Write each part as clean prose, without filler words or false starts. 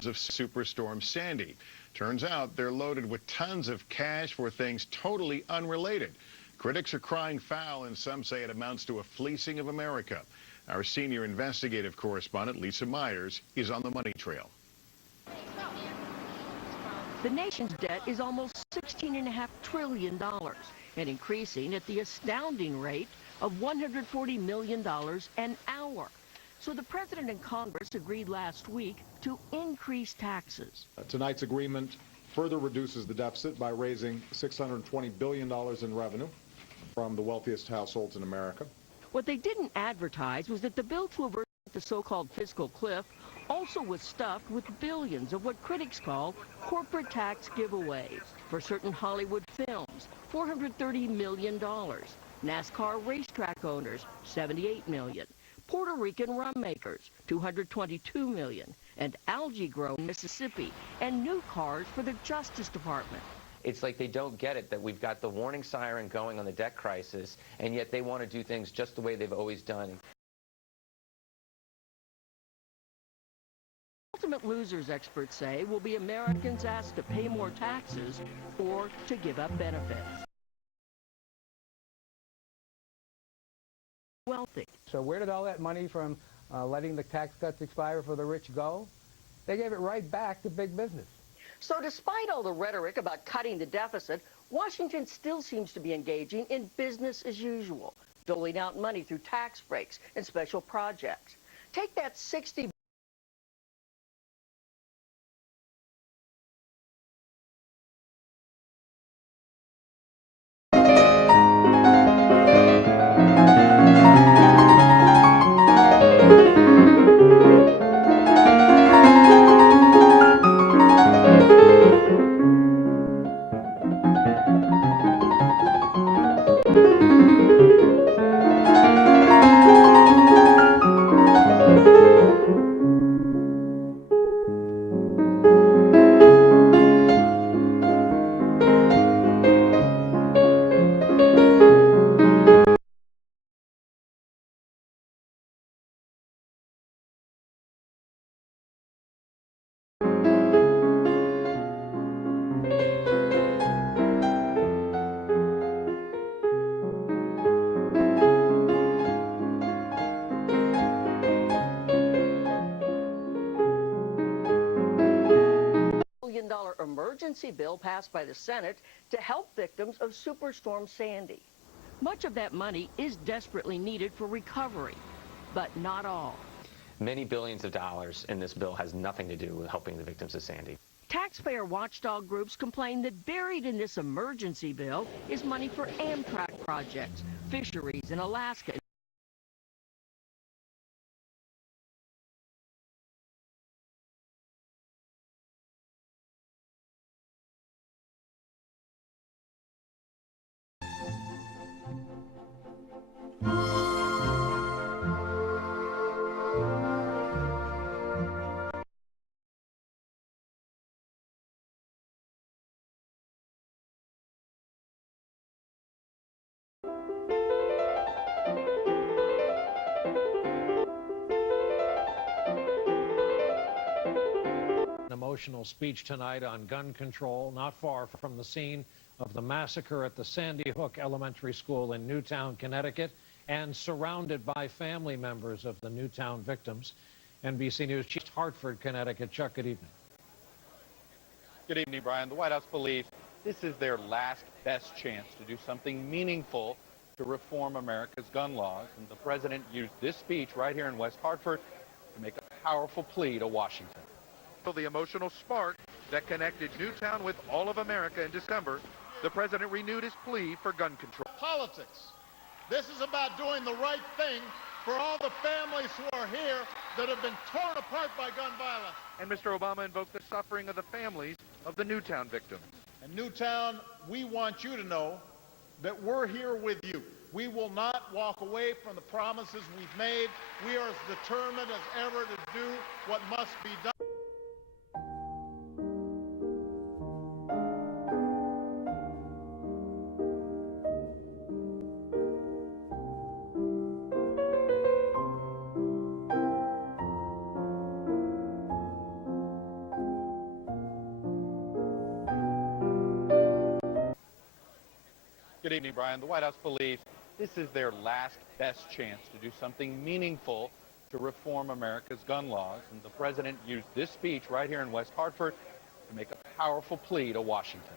victims of Superstorm Sandy. Turns out they're loaded with tons of cash for things totally unrelated. Critics are crying foul, and some say it amounts to a fleecing of America. Our senior investigative correspondent, Lisa Myers, is on the money trail. The nation's debt is almost $16.5 trillion and increasing at the astounding rate of $140 million an hour. So the president and Congress agreed last week to increase taxes. Tonight's agreement further reduces the deficit by raising $620 billion in revenue from the wealthiest households in America. What they didn't advertise was that the bill to avert the so-called fiscal cliff also was stuffed with billions of what critics call corporate tax giveaways. For certain Hollywood films, $430 million. NASCAR racetrack owners, $78 million. Puerto Rican rum makers, $222 million. And algae grown in Mississippi, and new cars for the Justice Department. It's like they don't get it that we've got the warning siren going on the debt crisis, and yet they want to do things just the way they've always done. Ultimate losers, experts say, will be Americans asked to pay more taxes or to give up benefits. Wealthy. So where did all that money from letting the tax cuts expire for the rich go? They gave it right back to big business. So despite all the rhetoric about cutting the deficit, Washington still seems to be engaging in business as usual, doling out money through tax breaks and special projects. Take that $60 emergency bill passed by the Senate to help victims of Superstorm Sandy. Much of that money is desperately needed for recovery, but not all. Many billions of dollars in this bill has nothing to do with helping the victims of Sandy. Taxpayer watchdog groups complain that buried in this emergency bill is money for Amtrak projects, fisheries in Alaska. Emotional speech tonight on gun control, not far from the scene of the massacre at the Sandy Hook Elementary School in Newtown, Connecticut, and surrounded by family members of the Newtown victims. NBC News Chief Hartford, Connecticut. Chuck, good evening. Good evening, Brian. The White House believes this is their last best chance to do something meaningful to reform America's gun laws, and the president used this speech right here in West Hartford to make a powerful plea to Washington. The emotional spark that connected Newtown with all of America in December, the president renewed his plea for gun control. Politics. This is about doing the right thing for all the families who are here that have been torn apart by gun violence. And Mr. Obama invoked the suffering of the families of the Newtown victims. And Newtown, we want you to know that we're here with you. We will not walk away from the promises we've made. We are as determined as ever to do what must be done. Good evening, Brian. The White House believes this is their last best chance to do something meaningful to reform America's gun laws. And the president used this speech right here in West Hartford to make a powerful plea to Washington.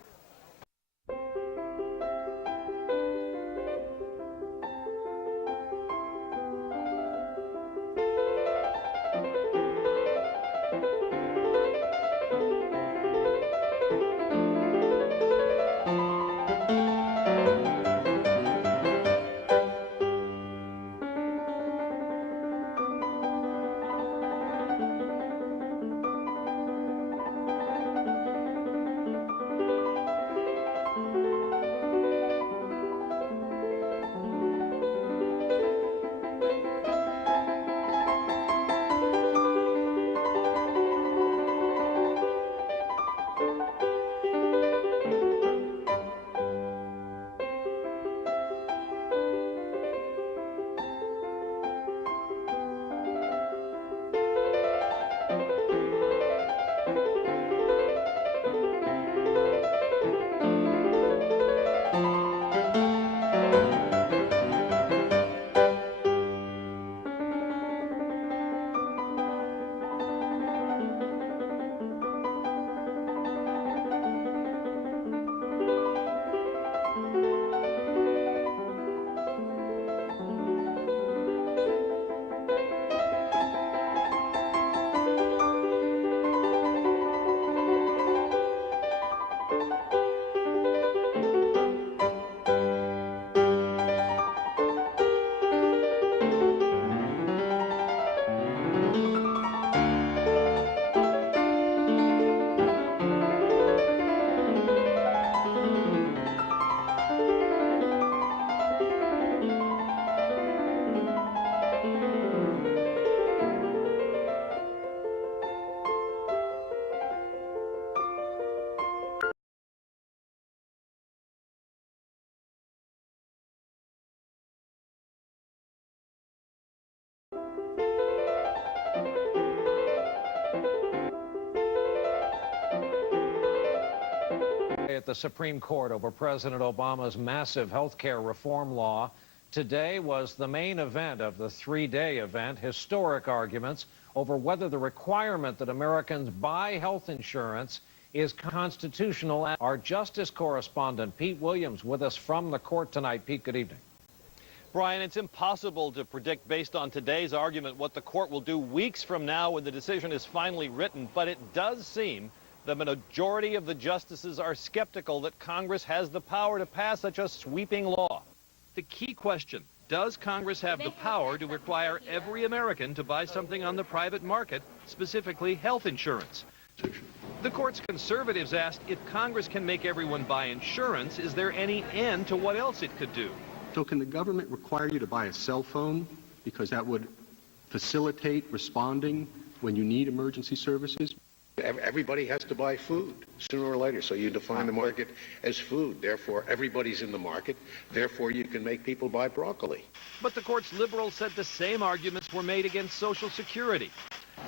At the Supreme Court over President Obama's massive health care reform law. Today was the main event of the three-day event, historic arguments over whether the requirement that Americans buy health insurance is constitutional. Our justice correspondent, Pete Williams, with us from the court tonight. Pete, good evening. Brian, it's impossible to predict based on today's argument what the court will do weeks from now when the decision is finally written, but it does seem the majority of the justices are skeptical that Congress has the power to pass such a sweeping law. The key question, does Congress have the power to require every American to buy something on the private market, specifically health insurance? The court's conservatives asked, if Congress can make everyone buy insurance, is there any end to what else it could do? So can the government require you to buy a cell phone because that would facilitate responding when you need emergency services? Everybody has to buy food sooner or later, so you define the market as food. Therefore, everybody's in the market. Therefore, you can make people buy broccoli. But the court's liberals said the same arguments were made against Social Security,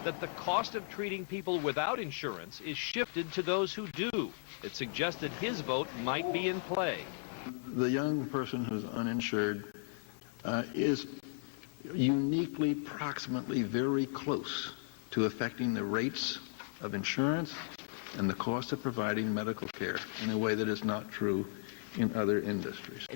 that the cost of treating people without insurance is shifted to those who do. It suggested his vote might be in play. The young person who's uninsured is uniquely, proximately very close to affecting the rates of insurance and the cost of providing medical care in a way that is not true in other industries.